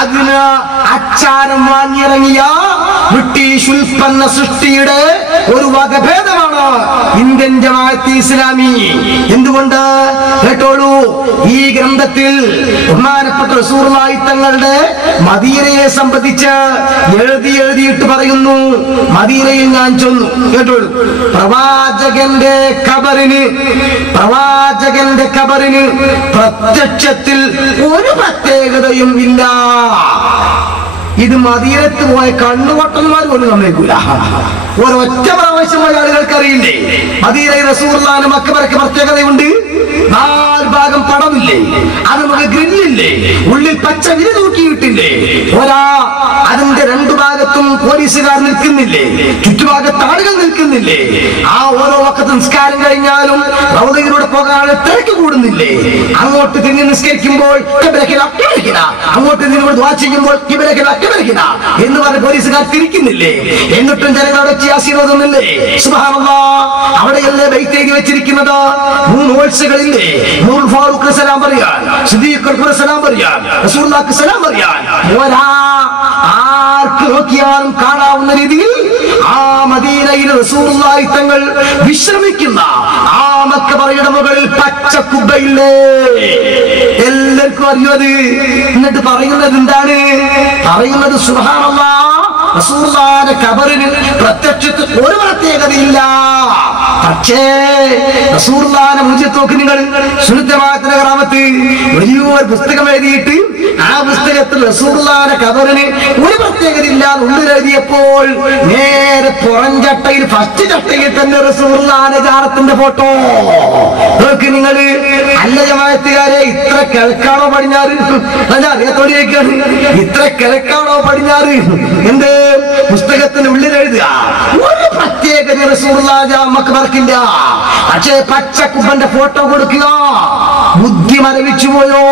അതിന് അച്ചാരം വാങ്ങിയിറങ്ങിയ ബ്രിട്ടീഷ് ഉൽപ്പന്ന സൃഷ്ടിയുടെ ഒരു വകഭേദമാണ് ഇന്ത്യൻ ജമാഅത്തെ ഇസ്ലാമി. എന്തുകൊണ്ട് കേട്ടോളൂ, ഈ ഗ്രന്ഥത്തിൽ ബഹുമാനപ്പെട്ട റസൂലുള്ളാഹി തങ്ങളുടെ മദീനയെ സംബന്ധിച്ച് എഴുതിയിട്ട് പറയുന്നു. മദീനയിൽ ഞാൻ ചെന്നു, കേട്ടോളൂ, പ്രവാചകന്റെ ഖബറിന് പ്രത്യക്ഷത്തിൽ ഒരു പ്രത്യേകതയും ഇല്ല. ഇത് മദീനത്ത് പോയ കണ്ണുവട്ടന്മാർ പോലും സമ്മതിക്കൂല. ഒരൊറ്റ പ്രാവശ്യമായ ആളുകൾക്ക് അറിയില്ലേ മദീനയിൽ റസൂലുള്ളാഹിന്റെ മക്ബറയ്ക്ക് പ്രത്യേകതയുണ്ട്. 4 ഭാഗം പടമില്ലേ, അത് നമുക്ക് ഗ്രില്ലില്ലേ, ഉള്ളിൽ പച്ച വിരി തൂക്കിയിട്ടില്ലേ, അതിന്റെ 2 ഭാഗത്തും പോലീസുകാർ നിൽക്കുന്നില്ലേ, ചുറ്റുഭാഗത്ത് ആളുകൾ നിൽക്കുന്നില്ലേ, ആ ഓരോ വക്കത്ത് നിസ്കാരം കഴിഞ്ഞാലും റൗദയിലൂടെ പോകാൻ തിരക്ക് കൂടുന്നില്ലേ, അങ്ങോട്ട് തിരിഞ്ഞ് നിസ്കരിക്കുമ്പോൾ അങ്ങോട്ട് തിരിഞ്ഞ് ദുആ ചെയ്യുമ്പോൾ എന്ന് പറഞ്ഞ് പോലീസുകാർ തിരിക്കുന്നില്ലേ, എന്നിട്ടും ജനങ്ങളോട് ആശീർവാദമൊന്നില്ലേ? സുബ്ഹാനല്ലാഹ്, അവിടെയല്ലേ ബൈത്ത് എഴുതി വെച്ചിരിക്കുന്നത്? 3 ഓൾസുകളില്ലേ, നൂറുൽ ഫാറൂഖ് സലാം പറയാൻ, സിദ്ദീഖ് സലാം പറയാൻ, റസൂലുള്ളാഹിക്ക് സലാം പറയാൻ, ആർക്ക് നോക്കിയാലും കാണാവുന്ന രീതിയിൽ ആ മദീനയിൽ റസൂലുള്ളാഹി തങ്ങൾ വിശ്രമിക്കുന്ന ആ മക്ബറയുടെ മുകളിൽ പച്ച കുബ്ബയില്ലേ, എല്ലാവർക്കും അറിയോ അത്? എന്നിട്ട് പറയുന്നത് എന്താണ്? പറയുന്നത് സുബ്ഹാനല്ലാഹ്, റസൂലുള്ളാഹിന്റെ ഖബറിന് പ്രത്യക്ഷത്തിൽ ഒരു പ്രത്യേകതയില്ല. പക്ഷേ റസൂലുള്ളാഹിനെ മുന്നിട്ട് നോക്കി നിങ്ങൾ. സുന്നത്ത് ജമാഅത്തിന്റെ ഗ്രാമത്ത് വലിയൊരു പുസ്തകം എഴുതിയിട്ട് ആ പുസ്തകത്തിൽ റസൂലുള്ളാഹിന്റെ ഖബറിന് ഒരു പ്രത്യേകതയില്ല ഉള്ളിൽ എഴുതിയപ്പോൾ നേരെ പുറംചട്ടയിൽ ഫസ്റ്റ് ചട്ടയിൽ തന്നെ റസൂലുള്ളാഹിന്റെ ജാറത്തിന്റെ ഫോട്ടോ നോക്കി നിങ്ങൾ. അല്ല ജമാഅത്തുകാരെ, ഇത്ര കിഴക്കാണോ പടിഞ്ഞാറ്? അറിയാത്തോടെയൊക്കെയാണ്. ഇത്ര കിഴക്കാണോ പടിഞ്ഞാറ്? എന്ത് പുസ്തകത്തിന് ഉള്ളിൽ എഴുതുക? ഒരു പ്രത്യേകത റസൂലുള്ളാഹിന്റെ മക്ബറക്കില്ല. പക്ഷേ പച്ചക്കുപ്പന്റെ ഫോട്ടോ കൊടുക്കുക. ബുദ്ധി മരവിച്ചു പോയോ?